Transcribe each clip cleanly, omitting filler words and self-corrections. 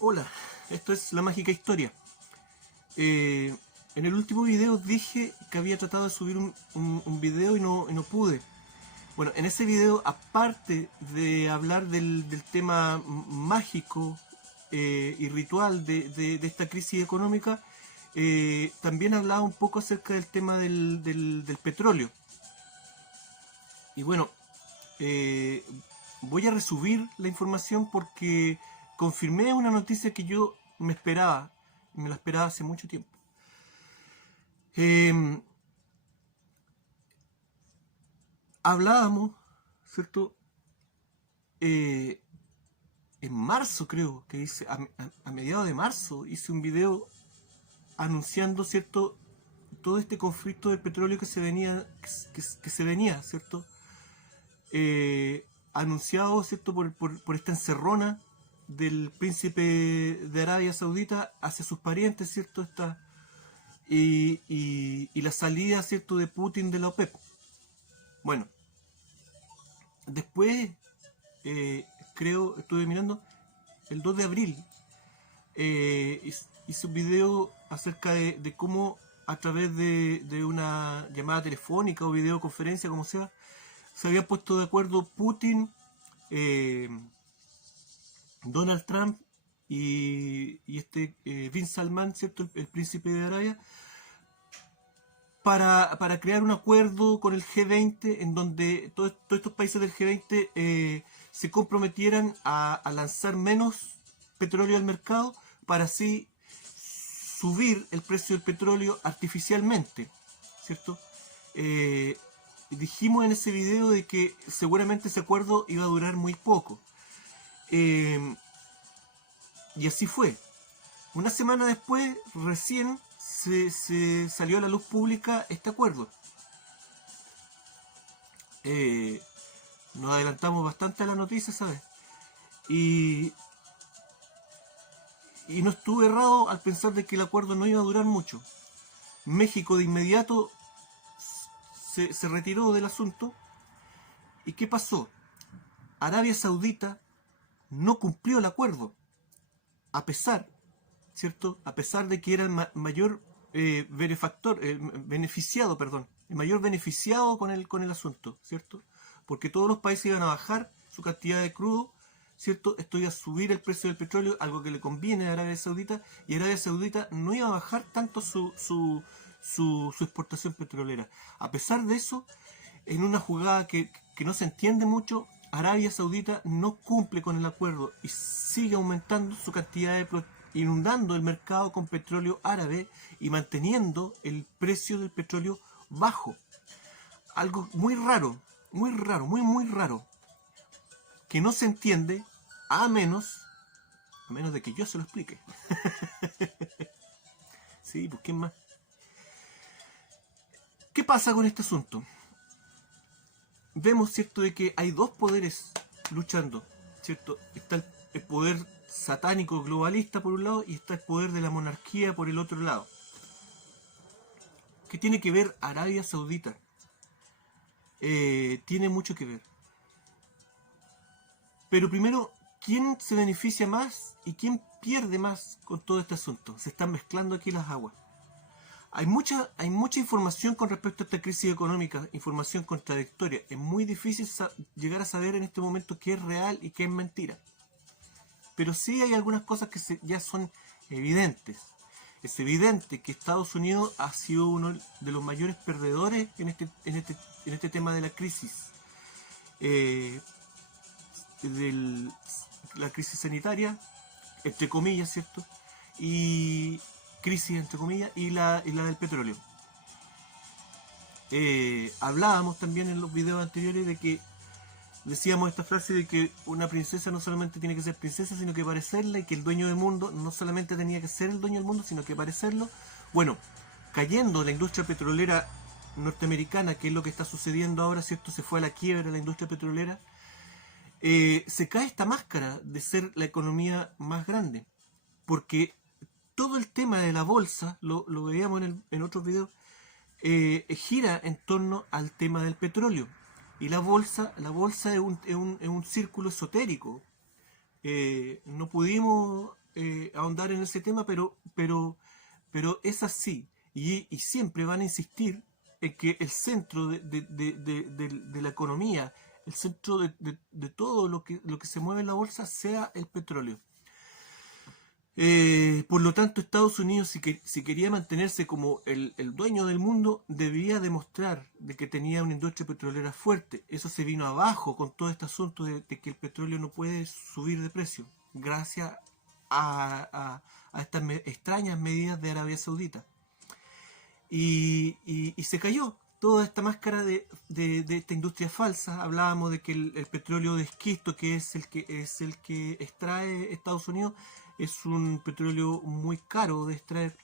Hola, esto es La Mágica Historia. En el último video dije que había tratado de subir un video y no pude. Bueno, en ese video, aparte de hablar del tema mágico y ritual de esta crisis económica, también hablaba un poco acerca del tema del petróleo. Y bueno, eh, voy a resubir la información porque confirmé una noticia que yo me la esperaba hace mucho tiempo. Eh, Hablábamos, ¿cierto? Eh, en marzo creo que hice, a mediados de marzo hice un video anunciando, ¿cierto? Todo este conflicto del petróleo que se venía, ¿cierto? Anunciado, ¿cierto? Por esta encerrona del príncipe de Arabia Saudita hacia sus parientes, ¿cierto? Y la salida, ¿cierto? De Putin de la OPEP. Bueno, después, eh, creo, estuve mirando, el 2 de abril, hice un video acerca de cómo a través de una llamada telefónica o videoconferencia, como sea, se habían puesto de acuerdo Putin, eh, Donald Trump y Bin Salman, ¿cierto? El príncipe de Arabia, para crear un acuerdo con el G20 en donde todos estos países del G20 se comprometieran a lanzar menos petróleo al mercado para así subir el precio del petróleo artificialmente, ¿cierto? Dijimos en ese video de que seguramente ese acuerdo iba a durar muy poco. Eh, y así fue. Una semana después, recién se salió a la luz pública este acuerdo. Eh, Nos adelantamos bastante a la noticia, ¿sabes? Y, y no estuve errado al pensar de que el acuerdo no iba a durar mucho. México de inmediato se retiró del asunto. ¿Y qué pasó? Arabia Saudita no cumplió el acuerdo, a pesar, ¿cierto? A pesar de que era el mayor benefactor, beneficiado, perdón, el mayor beneficiado con el asunto, ¿cierto? Porque todos los países iban a bajar su cantidad de crudo, ¿cierto? Esto iba a subir el precio del petróleo, algo que le conviene a Arabia Saudita, y Arabia Saudita no iba a bajar tanto su exportación petrolera. A pesar de eso, en una jugada que no se entiende mucho, Arabia Saudita no cumple con el acuerdo y sigue aumentando su cantidad inundando el mercado con petróleo árabe y manteniendo el precio del petróleo bajo. Algo muy raro, muy raro, que no se entiende a menos de que yo se lo explique. Sí, pues ¿quién más? ¿Qué pasa con este asunto? Vemos, ¿cierto?, de que hay dos poderes luchando, ¿cierto? Está el poder satánico globalista por un lado y está el poder de la monarquía por el otro lado. ¿Qué tiene que ver Arabia Saudita? Tiene mucho que ver. Pero primero, ¿quién se beneficia más y quién pierde más con todo este asunto? Se están mezclando aquí las aguas. Hay mucha información con respecto a esta crisis económica, información contradictoria. Es muy difícil llegar a saber en este momento qué es real y qué es mentira. Pero sí hay algunas cosas que ya son evidentes. Es evidente que Estados Unidos ha sido uno de los mayores perdedores en este tema de la crisis. La crisis sanitaria, entre comillas, ¿cierto? Y crisis, entre comillas, y la del petróleo. Hablábamos también en los videos anteriores de que decíamos esta frase de que una princesa no solamente tiene que ser princesa, sino que parecerla, y que el dueño del mundo no solamente tenía que ser el dueño del mundo, sino que parecerlo. Bueno, cayendo la industria petrolera norteamericana, que es lo que está sucediendo ahora, ¿cierto? Se fue a la quiebra la industria petrolera. Se cae esta máscara de ser la economía más grande, porque todo el tema de la bolsa, lo veíamos en otros videos, gira en torno al tema del petróleo. Y la bolsa es un círculo esotérico. No pudimos ahondar en ese tema, pero es así. Y siempre van a insistir en que el centro de la economía, el centro de todo lo que se mueve en la bolsa sea el petróleo. Por lo tanto, Estados Unidos, si quería mantenerse como el dueño del mundo, debía demostrar de que tenía una industria petrolera fuerte. Eso se vino abajo con todo este asunto de que el petróleo no puede subir de precio, gracias a estas extrañas medidas de Arabia Saudita. Y se cayó toda esta máscara de esta industria falsa. Hablábamos de que el petróleo de esquisto, que es el que extrae Estados Unidos, es un petróleo muy caro de extraer,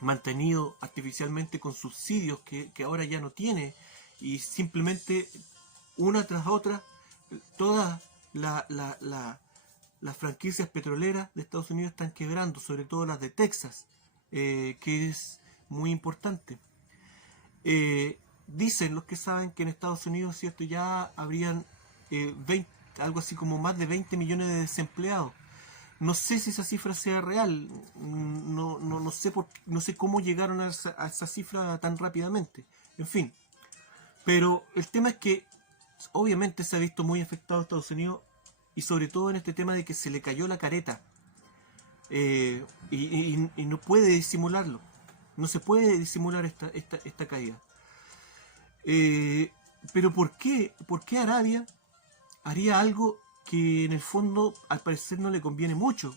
mantenido artificialmente con subsidios que ahora ya no tiene, y simplemente una tras otra todas las franquicias petroleras de Estados Unidos están quebrando, sobre todo las de Texas, que es muy importante. Dicen los que saben que en Estados Unidos, ¿cierto?, ya habrían algo así como más de 20 millones de desempleados. No sé si esa cifra sea real, no sé cómo llegaron a esa cifra tan rápidamente. En fin, pero el tema es que obviamente se ha visto muy afectado a Estados Unidos, y sobre todo en este tema de que se le cayó la careta, y no puede disimularlo. No se puede disimular esta caída. Pero ¿por qué Arabia haría algo que en el fondo al parecer no le conviene mucho?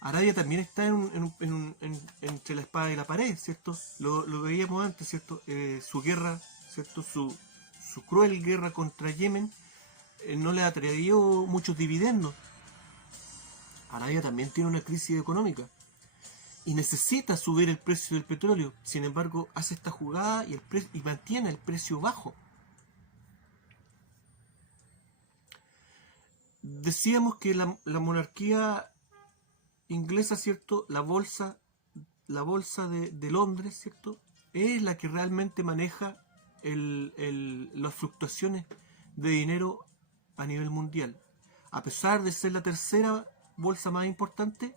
Arabia también está entre la espada y la pared, ¿cierto? Lo veíamos antes, ¿cierto? Su guerra, ¿cierto? Su cruel guerra contra Yemen no le ha traído muchos dividendos. Arabia también tiene una crisis económica y necesita subir el precio del petróleo. Sin embargo, hace esta jugada y mantiene el precio bajo. Decíamos que la monarquía inglesa, ¿cierto?, la bolsa de Londres, ¿cierto?, es la que realmente maneja las fluctuaciones de dinero a nivel mundial. A pesar de ser la tercera bolsa más importante,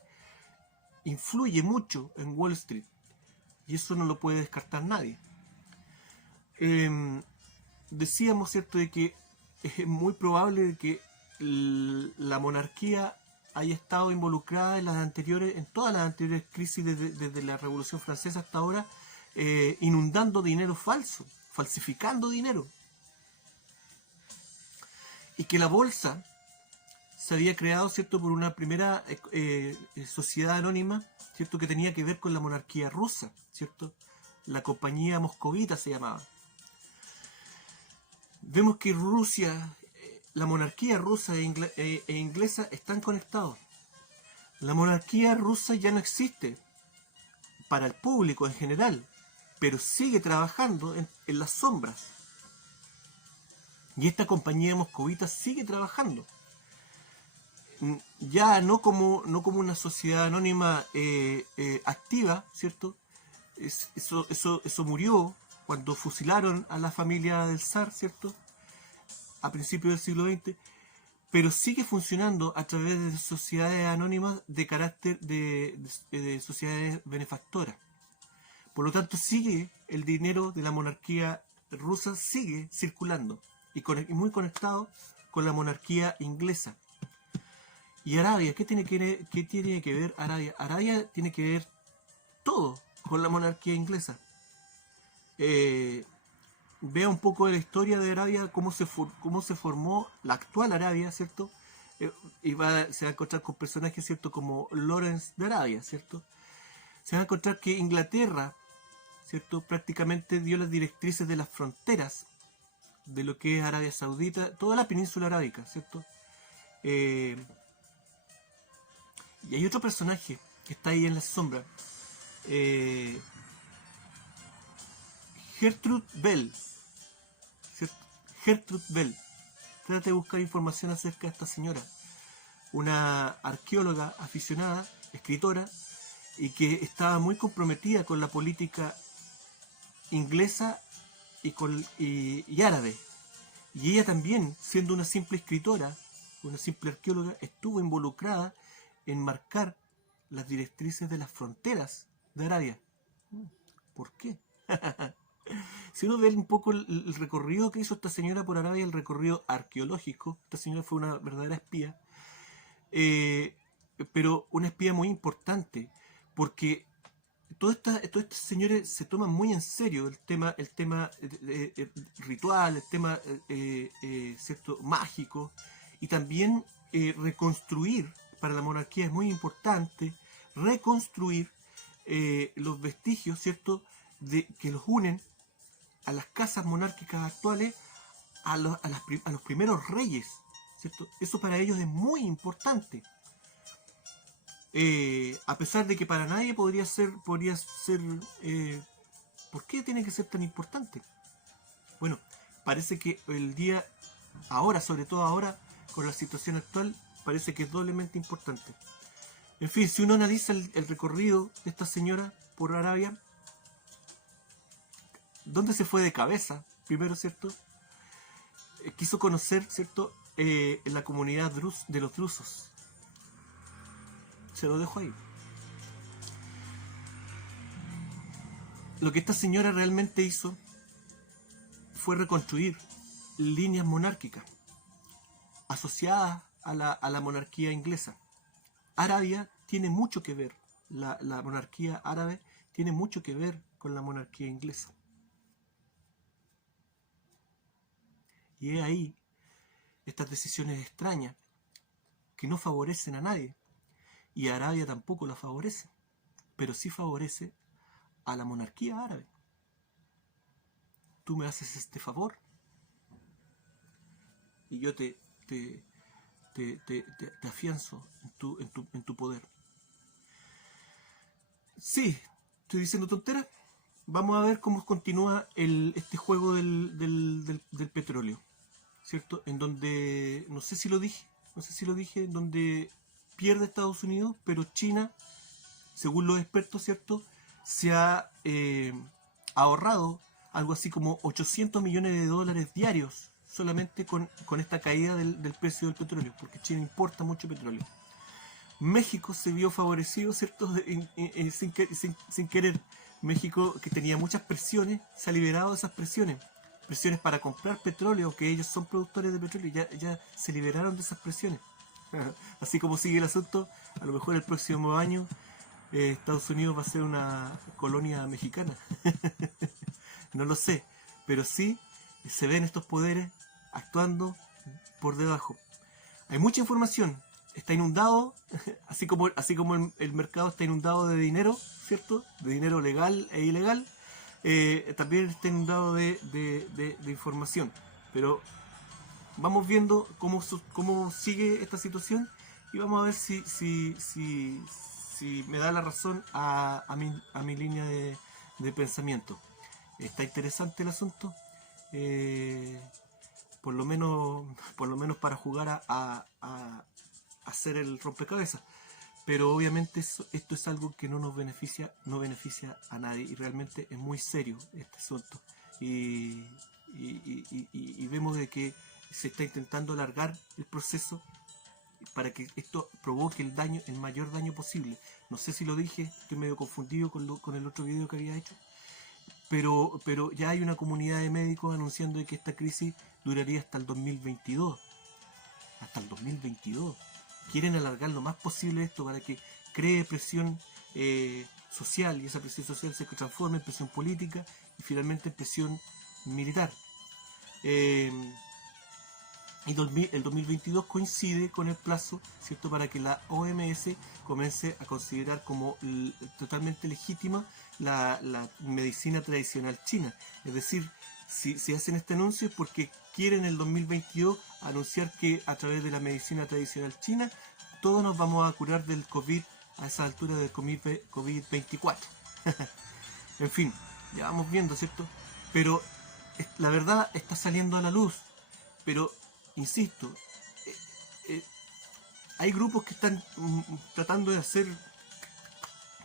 influye mucho en Wall Street, y eso no lo puede descartar nadie. Decíamos, ¿cierto?, de que es muy probable que la monarquía haya estado involucrada en todas las anteriores crisis desde la Revolución Francesa hasta ahora, inundando dinero falso, falsificando dinero, y que la bolsa se había creado, ¿cierto?, por una primera sociedad anónima, ¿cierto?, que tenía que ver con la monarquía rusa, ¿cierto? La compañía moscovita se llamaba. Vemos que Rusia, la monarquía rusa e inglesa están conectados. La monarquía rusa ya no existe para el público en general, pero sigue trabajando en las sombras. Y esta compañía moscovita sigue trabajando. Ya no como una sociedad anónima activa, ¿cierto? Eso murió cuando fusilaron a la familia del zar, ¿cierto?, a principios del siglo XX, pero sigue funcionando a través de sociedades anónimas de carácter de sociedades benefactoras. Por lo tanto, sigue el dinero de la monarquía rusa, sigue circulando y muy conectado con la monarquía inglesa. Y Arabia, ¿qué tiene que ver Arabia? Arabia tiene que ver todo con la monarquía inglesa. Vea un poco de la historia de Arabia, cómo se formó la actual Arabia, ¿cierto? Se va a encontrar con personajes, ¿cierto?, como Lawrence de Arabia, ¿cierto? Se va a encontrar que Inglaterra, ¿cierto?, prácticamente dio las directrices de las fronteras de lo que es Arabia Saudita, toda la península arábica, ¿cierto? Y hay otro personaje que está ahí en la sombra, Gertrude Bell, ¿cierto? Gertrude Bell. Trate de buscar información acerca de esta señora, una arqueóloga aficionada, escritora, y que estaba muy comprometida con la política inglesa y árabe. Y ella también, siendo una simple escritora, una simple arqueóloga, estuvo involucrada enmarcar las directrices de las fronteras de Arabia. ¿Por qué? Si uno ve un poco el recorrido que hizo esta señora por Arabia, el recorrido arqueológico, esta señora fue una verdadera espía, pero una espía muy importante, porque todos estos señores se toman muy en serio el tema ritual, el tema cierto, mágico, y también reconstruir, para la monarquía es muy importante, reconstruir los vestigios, ¿cierto?, que los unen a las casas monárquicas actuales, a los primeros reyes, ¿cierto? Eso para ellos es muy importante. A pesar de que para nadie podría ser, ¿por qué tiene que ser tan importante? Bueno, parece que el día, ahora, sobre todo ahora, con la situación actual, parece que es doblemente importante. En fin, si uno analiza el recorrido de esta señora por Arabia, ¿dónde se fue de cabeza? Primero, ¿cierto? Quiso conocer, ¿cierto?, la comunidad de los drusos. Se lo dejo ahí. Lo que esta señora realmente hizo fue reconstruir líneas monárquicas asociadas a la monarquía inglesa. Arabia tiene mucho que ver, la monarquía árabe tiene mucho que ver con la monarquía inglesa. Y es ahí estas decisiones extrañas que no favorecen a nadie. Y Arabia tampoco la favorece, pero sí favorece a la monarquía árabe. Tú me haces este favor y yo te afianzo en tu poder. Sí, estoy diciendo tonteras. Vamos a ver cómo continúa este juego del petróleo, ¿cierto? En donde, no sé si lo dije, en donde pierde Estados Unidos, pero China, según los expertos, ¿cierto?, se ha ahorrado algo así como 800 millones de dólares diarios solamente con esta caída del precio del petróleo, porque China importa mucho petróleo. México se vio favorecido, ¿cierto?, sin querer. México, que tenía muchas presiones, se ha liberado de esas presiones para comprar petróleo, que ellos son productores de petróleo, ya se liberaron de esas presiones. Así como sigue el asunto, a lo mejor el próximo año Estados Unidos va a ser una colonia mexicana. No lo sé, pero sí se ven estos poderes actuando por debajo. Hay mucha información, está inundado, así como el mercado está inundado de dinero, ¿cierto? De dinero legal e ilegal, también está inundado de información. Pero vamos viendo cómo sigue esta situación y vamos a ver si me da la razón a mi línea de pensamiento. Está interesante el asunto, por lo menos para jugar a hacer el rompecabezas, pero obviamente esto es algo que no beneficia a nadie, y realmente es muy serio este asunto, y vemos de que se está intentando alargar el proceso para que esto provoque el mayor daño posible. No sé si lo dije, estoy medio confundido con el otro video que había hecho, pero ya hay una comunidad de médicos anunciando que esta crisis duraría hasta el 2022. Hasta el 2022. Quieren alargar lo más posible esto para que cree presión social, y esa presión social se transforme en presión política y finalmente en presión militar. Y el 2022 coincide con el plazo, ¿cierto?, para que la OMS comience a considerar como totalmente legítima la medicina tradicional china. Es decir, si hacen este anuncio es porque quieren el 2022 anunciar que a través de la medicina tradicional china todos nos vamos a curar del COVID a esa altura del COVID-24. En fin, ya vamos viendo, ¿cierto? Pero la verdad está saliendo a la luz. Pero insisto, hay grupos que están tratando de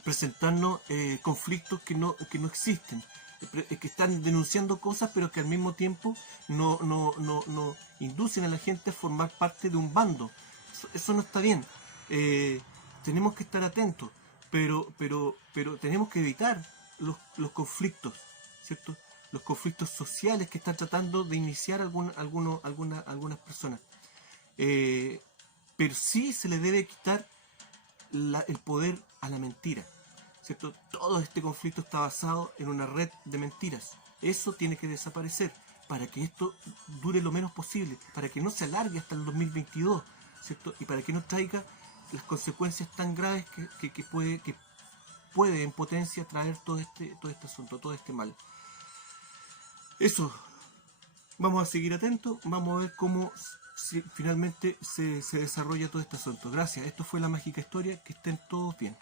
presentarnos conflictos que no existen, que están denunciando cosas, pero que al mismo tiempo no inducen a la gente a formar parte de un bando. Eso no está bien. tenemos que estar atentos, pero tenemos que evitar los conflictos, ¿cierto? Los conflictos sociales que están tratando de iniciar algunas personas. Pero sí se le debe quitar el poder a la mentira, ¿cierto? Todo este conflicto está basado en una red de mentiras. Eso tiene que desaparecer para que esto dure lo menos posible, para que no se alargue hasta el 2022, ¿cierto? Y para que no traiga las consecuencias tan graves que puede en potencia traer todo este asunto, todo este mal. Eso, vamos a seguir atentos, vamos a ver cómo finalmente se desarrolla todo este asunto. Gracias, esto fue La Mágica Historia, que estén todos bien.